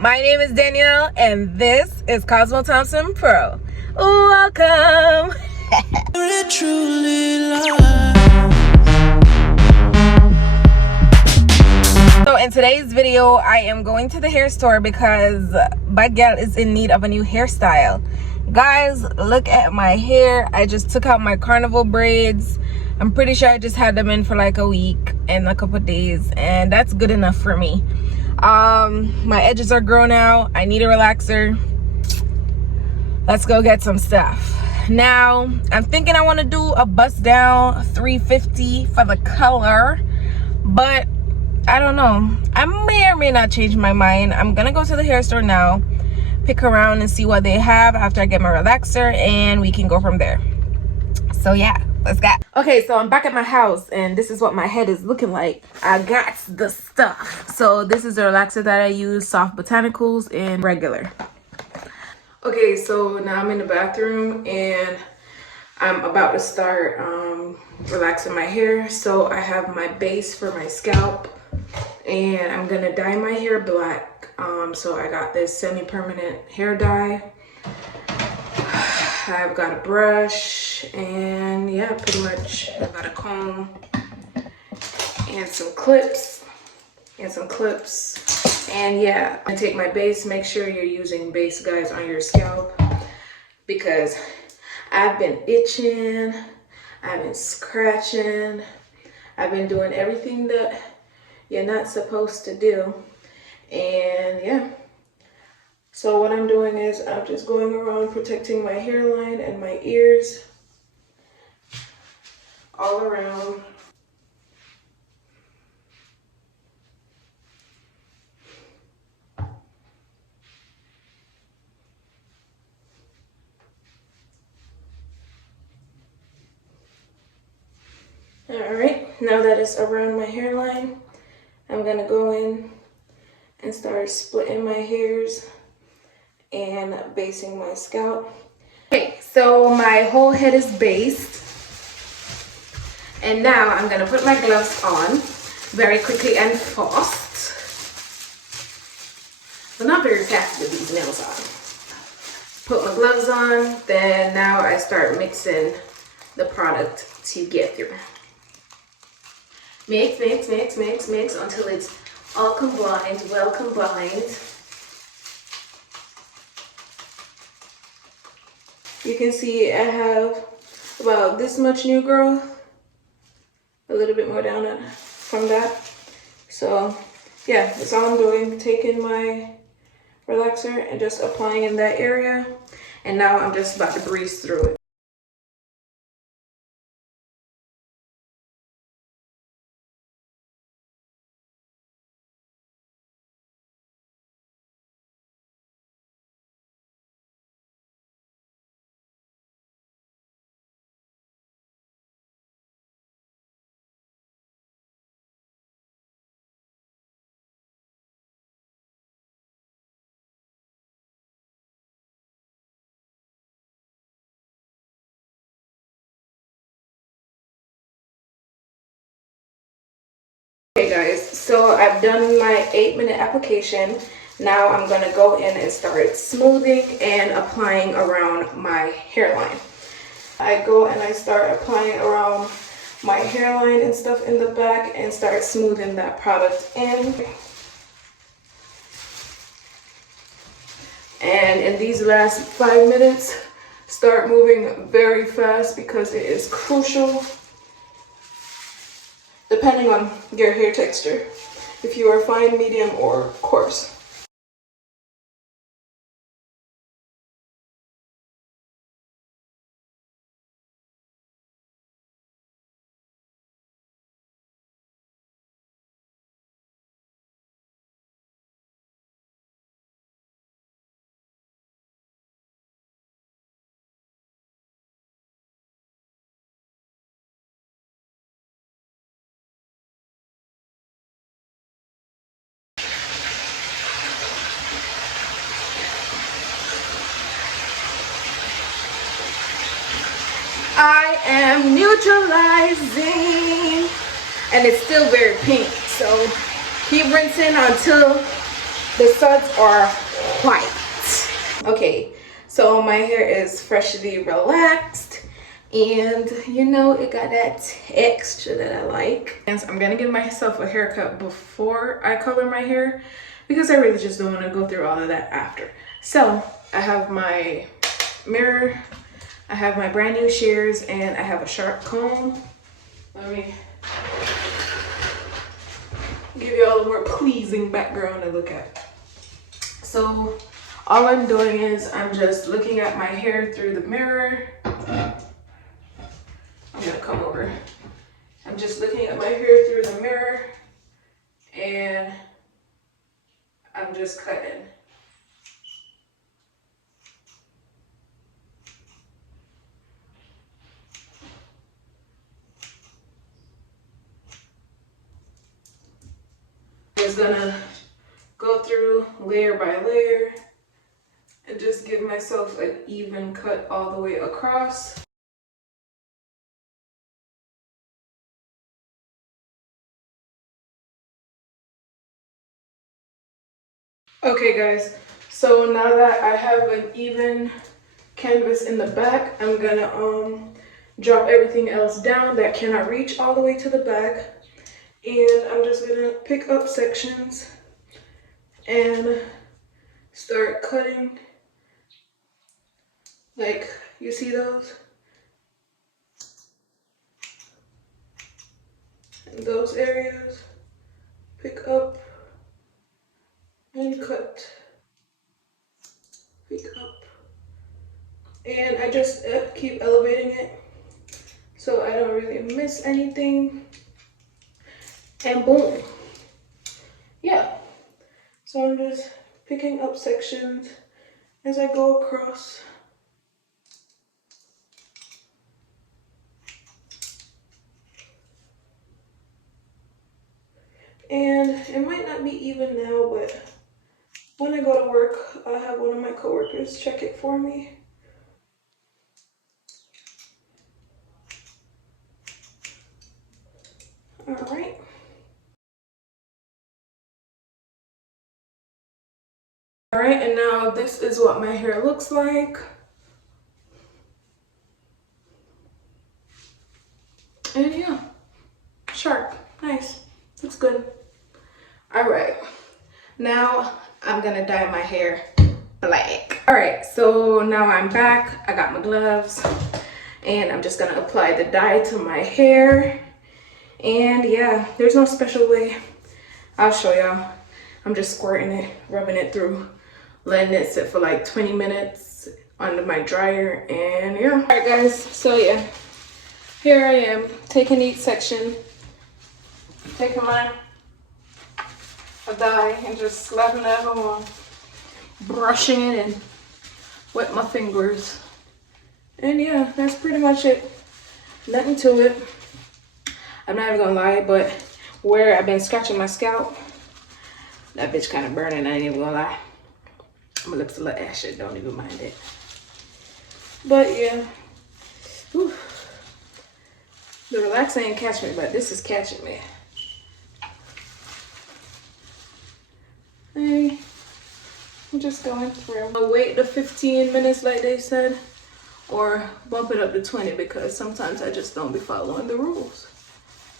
My name is Danielle, and this is Cosmo Thompson Pro. Welcome. So in today's video, I am going to the hair store because Bad Gal is in need of a new hairstyle. Guys, look at my hair. I just took out my carnival braids. I'm pretty sure I just had them in for like a week and a couple days, and that's good enough for me. My edges are grown out. I need a relaxer. Let's go get some stuff. Now, I'm thinking I want to do a bust down 350 for the color, but I don't know. I may or may not change my mind. I'm gonna go to the hair store now, pick around and see what they have after I get my relaxer, and we can go from there. So yeah, let's go. Okay, so I'm back at my house and this is what my head is looking like. I got the stuff. So this is the relaxer that I use, Soft Botanicals and regular. Okay, so now I'm in the bathroom and I'm about to start relaxing my hair. So I have my base for my scalp and I'm gonna dye my hair black. So I got this semi-permanent hair dye. I've got a brush and yeah, pretty much I've got a comb and some clips and yeah, I take my base. Make sure you're using base, guys, on your scalp because I've been itching, I've been scratching, I've been doing everything that you're not supposed to do, and yeah. So what I'm doing is I'm just going around protecting my hairline and my ears all around. All right, now that it's around my hairline, I'm gonna go in and start splitting my hairs and basing my scalp. Okay, so my whole head is based. And now I'm gonna put my gloves on very quickly and fast. But not very fast with these nails on. Put my gloves on, then now I start mixing the product together. Mix, mix, mix, mix, mix until it's all combined, well combined. You can see I have about this much new growth, a little bit more down from that. So yeah, that's all I'm doing, taking my relaxer and just applying in that area. And now I'm just about to breeze through it. Okay guys, so I've done my 8-minute application. Now I'm gonna go in and start smoothing and applying around my hairline. I go and I start applying around my hairline and stuff in the back and start smoothing that product in. And in these last 5 minutes, start moving very fast because it is crucial depending on your hair texture, if you are fine, medium, or coarse. I am neutralizing, and it's still very pink, so keep rinsing until The suds are white. Okay, so my hair is freshly relaxed, and you know, it got that texture that I like. And so I'm gonna give myself a haircut before I color my hair because I really just don't want to go through all of that after. So I have my mirror, I have my brand new shears, and I have a sharp comb. Let me give you all a more pleasing background to look at. So all I'm doing is I'm just looking at my hair through the mirror. I'm gonna come over. I'm just looking at my hair through the mirror, and I'm just cutting. Just gonna go through layer by layer and just give myself an even cut all the way across. Okay guys, so now that I have an even canvas in the back, I'm gonna drop everything else down that cannot reach all the way to the back, and I'm just gonna pick up sections and start cutting. Like, you see those? In those areas, pick up and cut. Pick up. And I just keep elevating it so I don't really miss anything. And boom. Yeah. So I'm just picking up sections as I go across. And it might not be even now, but when I go to work, I'll have one of my coworkers check it for me. All right. All right, and now this is what my hair looks like. And yeah, sharp, nice, looks good. All right, now I'm gonna dye my hair black. All right, so now I'm back. I got my gloves, and I'm just gonna apply the dye to my hair. And yeah, there's no special way. I'll show y'all. I'm just squirting it, rubbing it through, letting it sit for like 20 minutes under my dryer, and yeah. All right guys, so yeah, here I am taking each section, taking my dye and just slapping that on, brushing it and wet my fingers. And yeah, that's pretty much it. Nothing to it. I'm not even gonna lie, but where I've been scratching my scalp, that bitch kind of burning, I ain't even gonna lie. My lips a little ashy, don't even mind it. But yeah, whew. The relaxing ain't catch me, but this is catching me. Hey, I'm just going through. I'll wait the 15 minutes like they said, or bump it up to 20 because sometimes I just don't be following the rules.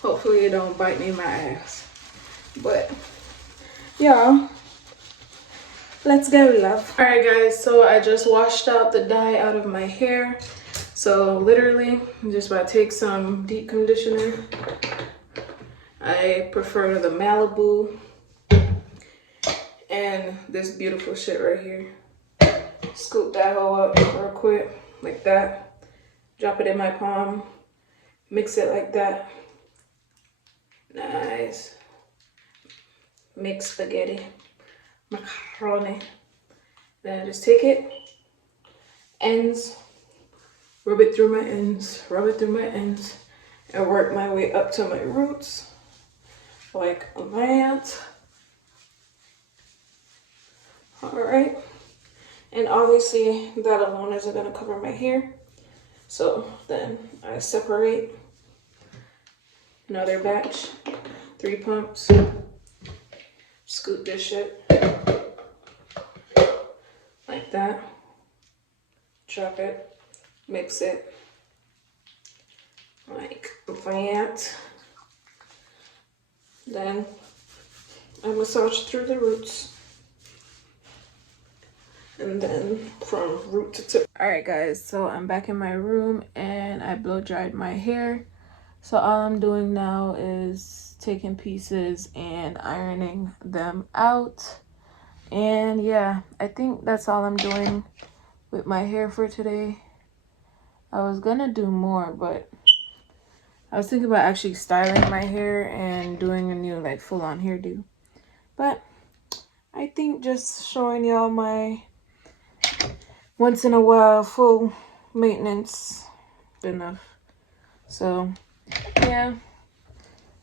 Hopefully it don't bite me in my ass. But yeah, let's go, love. All right guys, so I just washed out the dye out of my hair. So literally, I'm just about to take some deep conditioner. I prefer the Malibu and this beautiful shit right here. Scoop that hoe up real quick, like that. Drop it in my palm, mix it like that. Nice. Mix spaghetti, macaroni. Then I just take it, ends, rub it through my ends, rub it through my ends, and work my way up to my roots, like that. All right, and obviously that alone isn't gonna cover my hair, so then I separate another batch, 3 pumps, scoop this shit, like that. Chop it, mix it like that. Then I massage through the roots. And then from root to tip. Alright guys, so I'm back in my room and I blow dried my hair. So all I'm doing now is taking pieces and ironing them out. And yeah, I think that's all I'm doing with my hair for today. I was gonna do more, but I was thinking about actually styling my hair and doing a new like full-on hairdo. But I think just showing y'all my once in a while full maintenance enough. So yeah,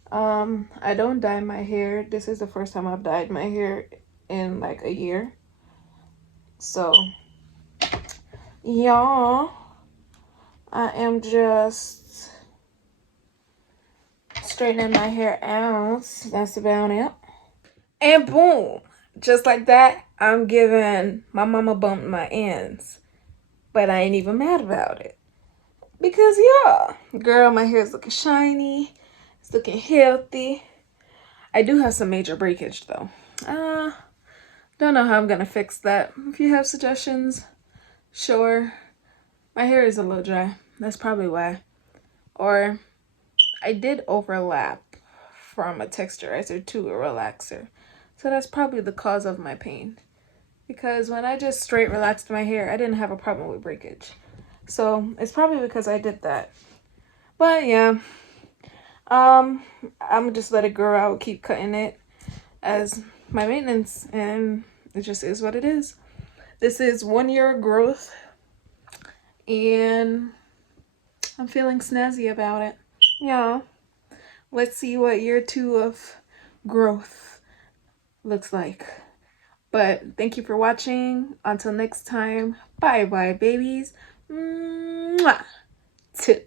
I don't dye my hair. This is the first time I've dyed my hair in like a year. So yeah, I am just straightening my hair out. That's about it. And boom, just like that, I'm giving my mama bumped my ends. But I ain't even mad about it. Because yeah, girl, my hair is looking shiny. It's looking healthy. I do have some major breakage though. Don't know how I'm gonna fix that. If you have suggestions, sure. My hair is a little dry. That's probably why. Or I did overlap from a texturizer to a relaxer. So that's probably the cause of my pain. Because when I just straight relaxed my hair, I didn't have a problem with breakage. So it's probably because I did that. But yeah, I'm gonna just let it grow out, keep cutting it as my maintenance, and it just is what it is. This is 1 year growth, and I'm feeling snazzy about it. Yeah, let's see what year 2 of growth looks like. But thank you for watching. Until next time, bye bye babies. Mwah. Tip.